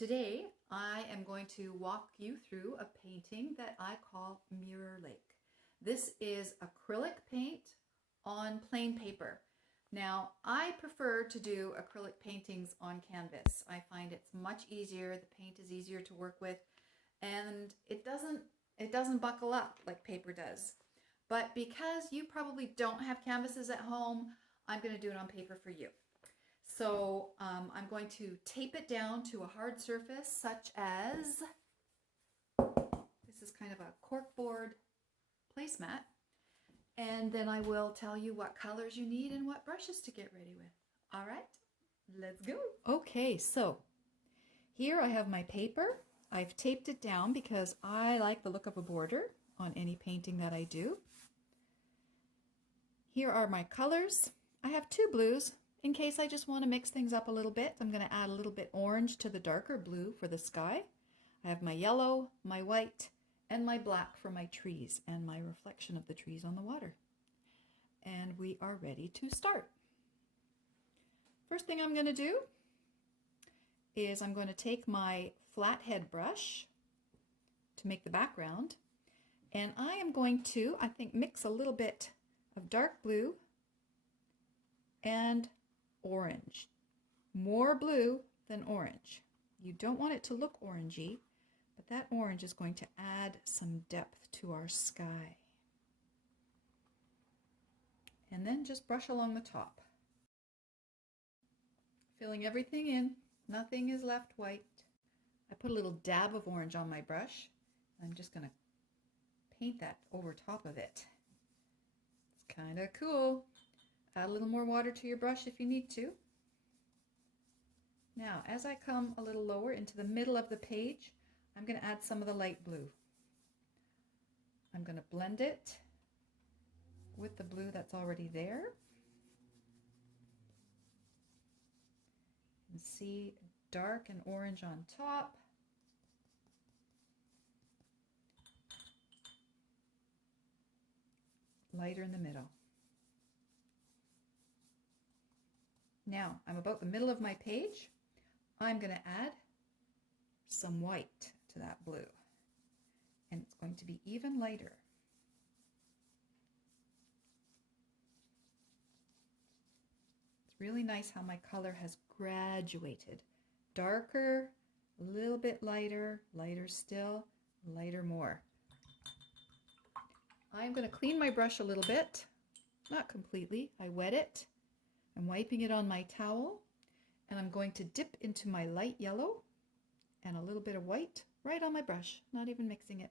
Today I am going to walk you through a painting that I call Mirror Lake. This is acrylic paint on plain paper. Now I prefer to do acrylic paintings on canvas. I find it's much easier, the paint is easier to work with, and it doesn't buckle up like paper does. But because you probably don't have canvases at home, I'm going to do it on paper for you. So I'm going to tape it down to a hard surface such as, this is kind of a corkboard placemat, and then I will tell you what colors you need and what brushes to get ready with. All right, let's go. Okay, so here I have my paper. I've taped it down because I like the look of a border on any painting that I do. Here are my colors. I have two blues. In case I just want to mix things up a little bit, I'm going to add a little bit orange to the darker blue for the sky. I have my yellow, my white, and my black for my trees and my reflection of the trees on the water. And we are ready to start. First thing I'm going to do is I'm going to take my flathead brush to make the background, and I am going to, I think, mix a little bit of dark blue and orange. More blue than orange. You don't want it to look orangey, but that orange is going to add some depth to our sky. And then just brush along the top. Filling everything in. Nothing is left white. I put a little dab of orange on my brush. I'm just going to paint that over top of it. It's kind of cool. Add a little more water to your brush if you need to. Now, as I come a little lower into the middle of the page, I'm going to add some of the light blue. I'm going to blend it with the blue that's already there. And see dark and orange on top. Lighter in the middle. Now, I'm about the middle of my page. I'm going to add some white to that blue. And it's going to be even lighter. It's really nice how my color has graduated. Darker, a little bit lighter, lighter still, lighter more. I'm going to clean my brush a little bit. Not completely. I wet it. I'm wiping it on my towel, and I'm going to dip into my light yellow and a little bit of white right on my brush, not even mixing it.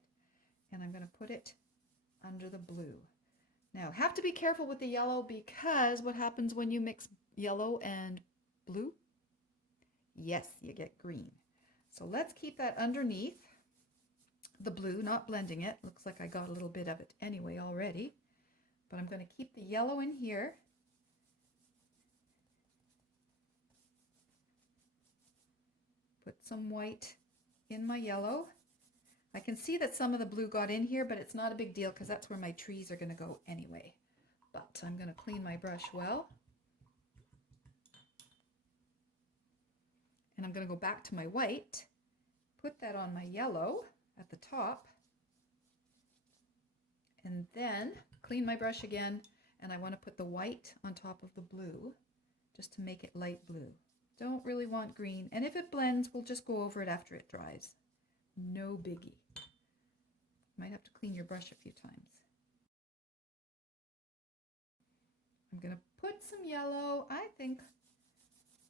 And I'm going to put it under the blue. Now, have to be careful with the yellow because what happens when you mix yellow and blue? Yes, you get green. So let's keep that underneath the blue, not blending it. Looks like I got a little bit of it anyway already. But I'm going to keep the yellow in here. Put some white in my yellow. I can see that some of the blue got in here, but it's not a big deal because that's where my trees are going to go anyway. But I'm going to clean my brush well. And I'm going to go back to my white, put that on my yellow at the top, and then clean my brush again, and I want to put the white on top of the blue just to make it light blue. Don't really want green, and if it blends, we'll just go over it after it dries. No biggie. Might have to clean your brush a few times. I'm going to put some yellow, I think,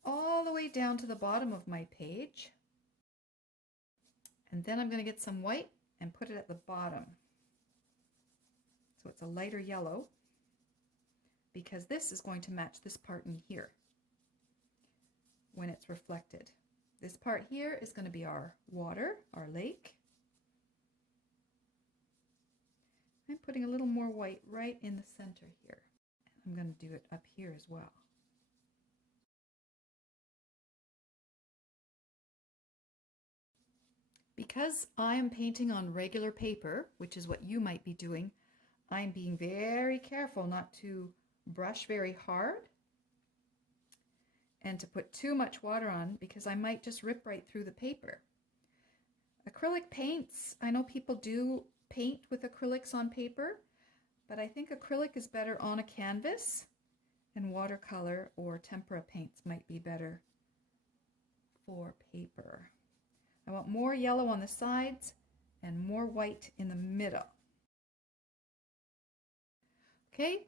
all the way down to the bottom of my page. And then I'm going to get some white and put it at the bottom. So it's a lighter yellow because this is going to match this part in here when it's reflected. This part here is going to be our water, our lake. I'm putting a little more white right in the center here. I'm going to do it up here as well. Because I am painting on regular paper, which is what you might be doing, I'm being very careful not to brush very hard and to put too much water on because I might just rip right through the paper. Acrylic paints, I know people do paint with acrylics on paper, but I think acrylic is better on a canvas, and watercolor or tempera paints might be better for paper. I want more yellow on the sides and more white in the middle. Okay,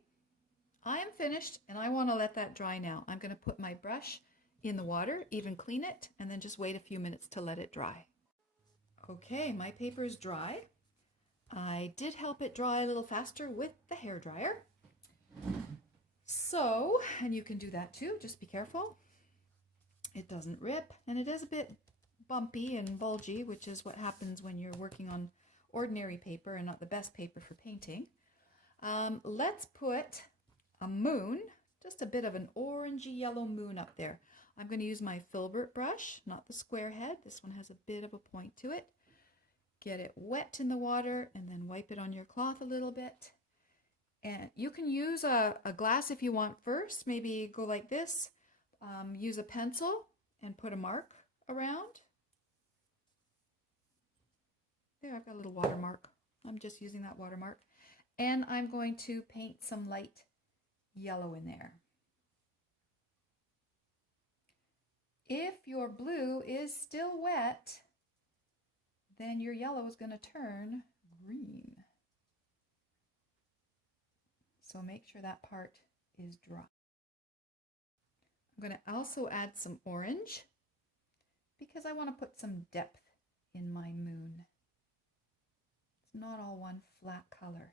I am finished and I want to let that dry now. I'm going to put my brush in the water, even clean it, and then just wait a few minutes to let it dry. Okay, my paper is dry. I did help it dry a little faster with the hairdryer. So, and you can do that too, just be careful. It doesn't rip, and it is a bit bumpy and bulgy, which is what happens when you're working on ordinary paper and not the best paper for painting. Let's put a moon, just a bit of an orangey yellow moon up there. I'm going to use my filbert brush, not the square head. This one has a bit of a point to it. Get it wet in the water and then wipe it on your cloth a little bit. And you can use a glass if you want first. Maybe go like this. Use a pencil and put a mark around. There, I've got a little watermark. I'm just using that watermark. And I'm going to paint some light yellow in there. If your blue is still wet, then your yellow is going to turn green. So make sure that part is dry. I'm going to also add some orange because I want to put some depth in my moon. It's not all one flat color.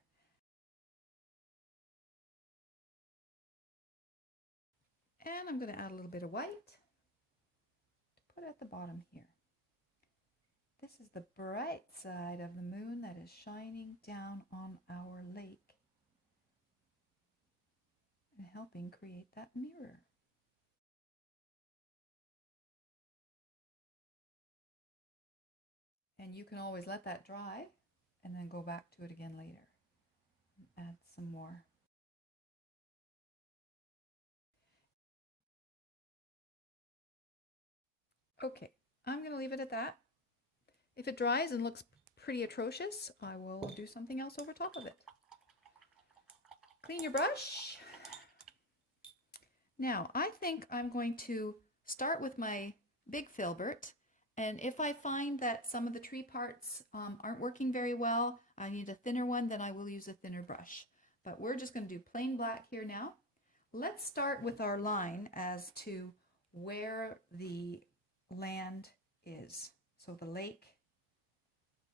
And I'm going to add a little bit of white to put at the bottom here. This is the bright side of the moon that is shining down on our lake and helping create that mirror. And you can always let that dry and then go back to it again later and add some more. Okay, I'm going to leave it at that. If it dries and looks pretty atrocious, I will do something else over top of it. Clean your brush. Now, I think I'm going to start with my big filbert, and if I find that some of the tree parts aren't working very well, I need a thinner one, then I will use a thinner brush. But we're just going to do plain black here now. Let's start with our line as to where the land is. So the lake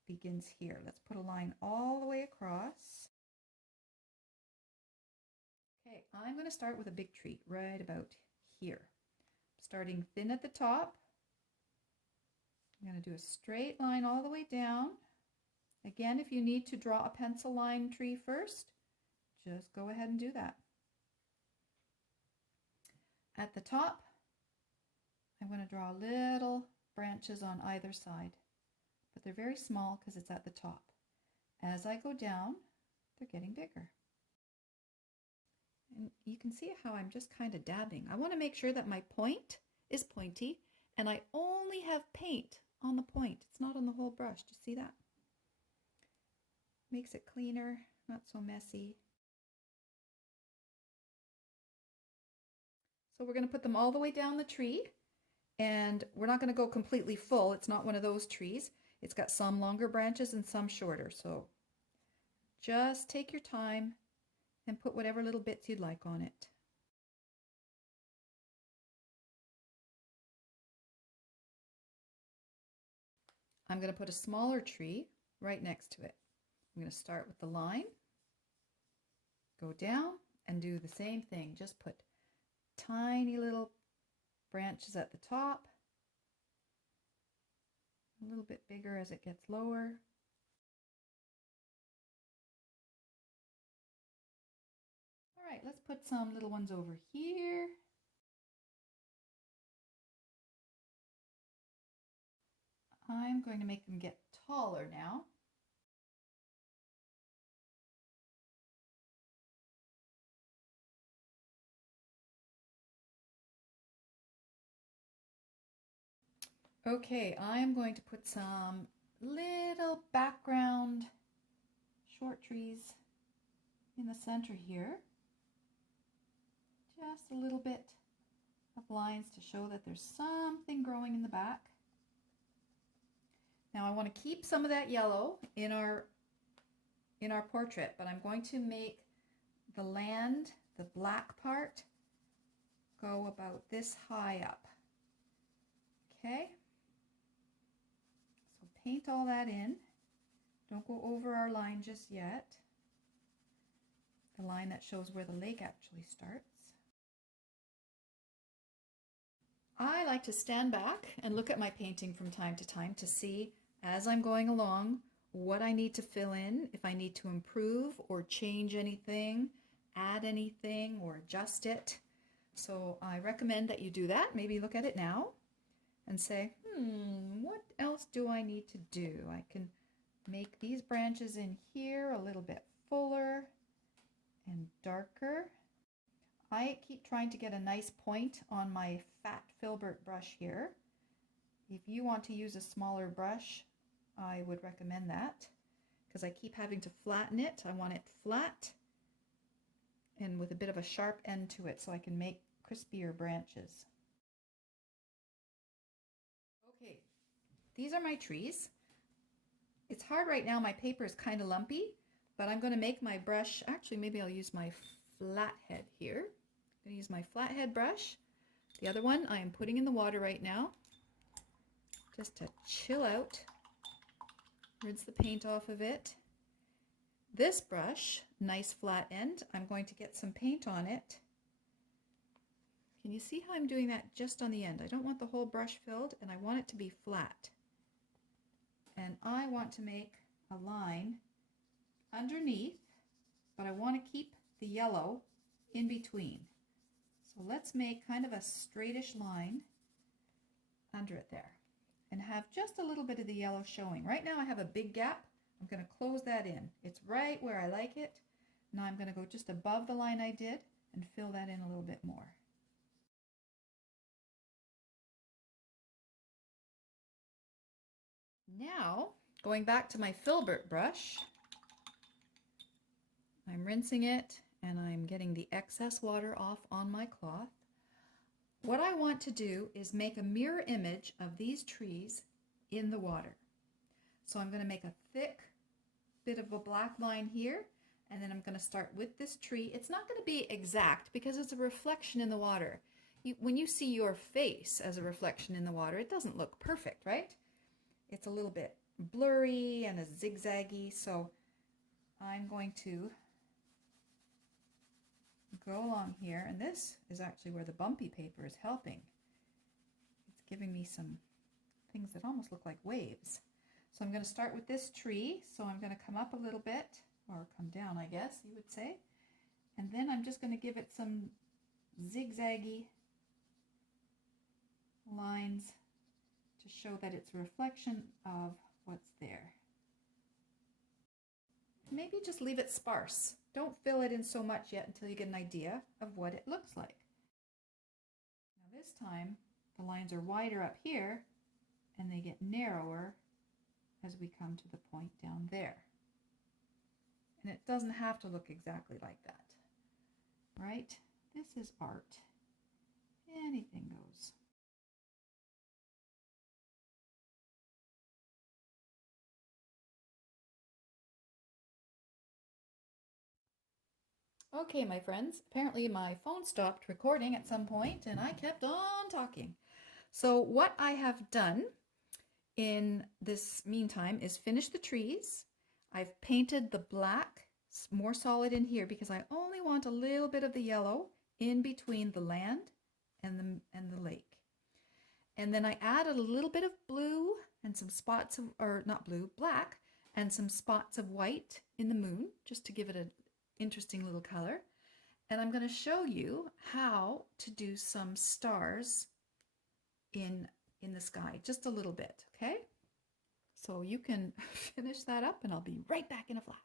begins here. Let's put a line all the way across. Okay, I'm going to start with a big tree right about here. Starting thin at the top. I'm going to do a straight line all the way down. Again, if you need to draw a pencil line tree first, just go ahead and do that. At the top, I'm going to draw little branches on either side, but they're very small because it's at the top. As I go down, they're getting bigger. And you can see how I'm just kind of dabbing. I want to make sure that my point is pointy and I only have paint on the point. It's not on the whole brush. Do you see that? Makes it cleaner, not so messy. So we're going to put them all the way down the tree, and we're not going to go completely full. It's not one of those trees. It's got some longer branches and some shorter. So just take your time and put whatever little bits you'd like on it. I'm going to put a smaller tree right next to it. I'm going to start with the line, go down, and do the same thing. Just put tiny little branches at the top, a little bit bigger as it gets lower. All right, let's put some little ones over here. I'm going to make them get taller now. Okay, I'm going to put some little background short trees in the center here. Just a little bit of lines to show that there's something growing in the back. Now I want to keep some of that yellow in our portrait, but I'm going to make the land, the black part, go about this high up. Okay? So paint all that in. Don't go over our line just yet. The line that shows where the lake actually starts. I like to stand back and look at my painting from time to time to see, as I'm going along, what I need to fill in, if I need to improve or change anything, add anything or adjust it. So I recommend that you do that. Maybe look at it now and say, what else do I need to do? I can make these branches in here a little bit fuller and darker. I keep trying to get a nice point on my fat filbert brush here. If you want to use a smaller brush, I would recommend that because I keep having to flatten it. I want it flat and with a bit of a sharp end to it so I can make crispier branches. Okay, these are my trees. It's hard right now, my paper is kind of lumpy, but I'm going to make my brush, actually maybe I'll use my flathead here. I'm going to use my flathead brush. The other one I am putting in the water right now just to chill out, rinse the paint off of it. This brush, nice flat end, I'm going to get some paint on it. Can you see how I'm doing that just on the end? I don't want the whole brush filled and I want it to be flat. And I want to make a line underneath, but I want to keep the yellow in between. So let's make kind of a straightish line under it there and have just a little bit of the yellow showing. Right now I have a big gap. I'm going to close that in. It's right where I like it. Now I'm going to go just above the line I did and fill that in a little bit more. Now, going back to my filbert brush, I'm rinsing it and I'm getting the excess water off on my cloth. What I want to do is make a mirror image of these trees in the water. So I'm going to make a thick bit of a black line here, and then I'm going to start with this tree. It's not going to be exact because it's a reflection in the water. When you see your face as a reflection in the water, it doesn't look perfect, right? It's a little bit blurry and a zigzaggy, so I'm going to go along here, and this is actually where the bumpy paper is helping. It's giving me some things that almost look like waves. So I'm going to start with this tree, so I'm going to come up a little bit, or come down I guess you would say, and then I'm just going to give it some zigzaggy lines to show that it's a reflection of what's there. Maybe just leave it sparse. Don't fill it in so much yet until you get an idea of what it looks like. Now this time the lines are wider up here and they get narrower as we come to the point down there. And it doesn't have to look exactly like that, right? This is art. Anything goes. Okay, my friends, apparently my phone stopped recording at some point and I kept on talking. So what I have done in this meantime is finish the trees. I've painted the black more solid in here because I only want a little bit of the yellow in between the land and the lake. And then I added a little bit of blue and some spots of, or not blue, black, and some spots of white in the moon just to give it an interesting little color. And I'm going to show you how to do some stars in the sky, just a little bit, okay? So you can finish that up and I'll be right back in a flash.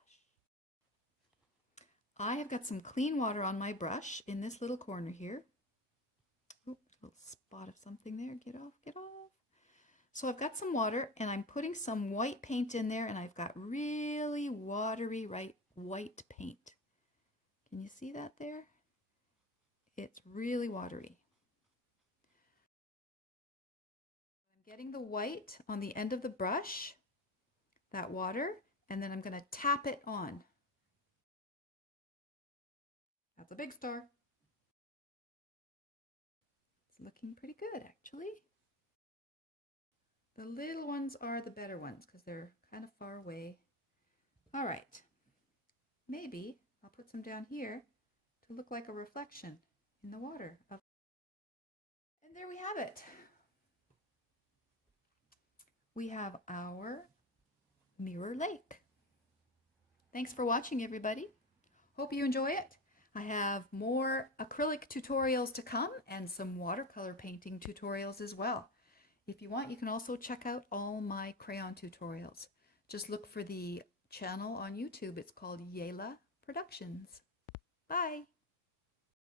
I have got some clean water on my brush in this little corner here. Oops, a little spot of something there. Get off, get off. So I've got some water and I'm putting some white paint in there, and I've got really watery white paint. Can you see that there? It's really watery. I'm getting the white on the end of the brush, that water, and then I'm going to tap it on. That's a big star. It's looking pretty good, actually. The little ones are the better ones because they're kind of far away. All right. Maybe I'll put some down here to look like a reflection in the water. And there we have it. We have our mirror lake. Thanks for watching, everybody. Hope you enjoy it. I have more acrylic tutorials to come and some watercolor painting tutorials as well. If you want, you can also check out all my crayon tutorials. Just look for the channel on YouTube. It's called Yela Productions. Bye.